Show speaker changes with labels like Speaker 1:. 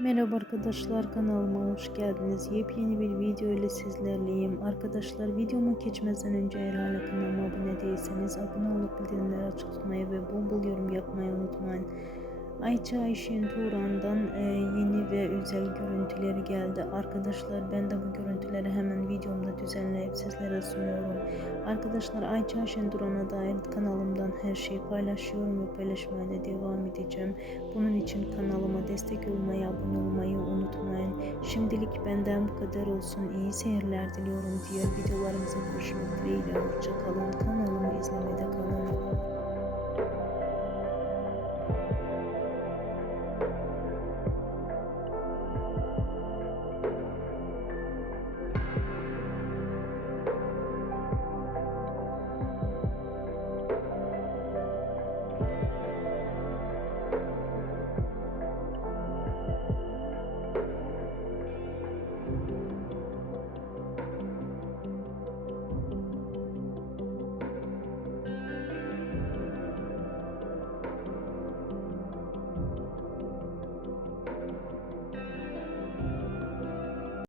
Speaker 1: Merhaba arkadaşlar kanalıma hoş geldiniz. Yepyeni bir video ile sizlerleyim. Arkadaşlar videomu geçmeden önce eğer hala kanalıma abone değilseniz abone olup bildirimleri açık ve bol bol yorum yapmayı unutmayın. Ayça Ayşin Turan'dan e, yeni ve özel görüntüleri geldi. Arkadaşlar ben de bu görüntüleri hemen videomda düzenleyip sizlere sunuyorum. Arkadaşlar Ayça Ayşin Turan'a dair kanalımdan her şeyi paylaşıyorum ve paylaşmaya da devam edeceğim. Bunun için kanalıma destek olmayı, abone olmayı unutmayın. Şimdilik benden bu kadar olsun. İyi seyirler diliyorum. Diğer videolarımıza görüşmek dileğiyle. Hoşçakalın. Kanalımı izlemede kalın.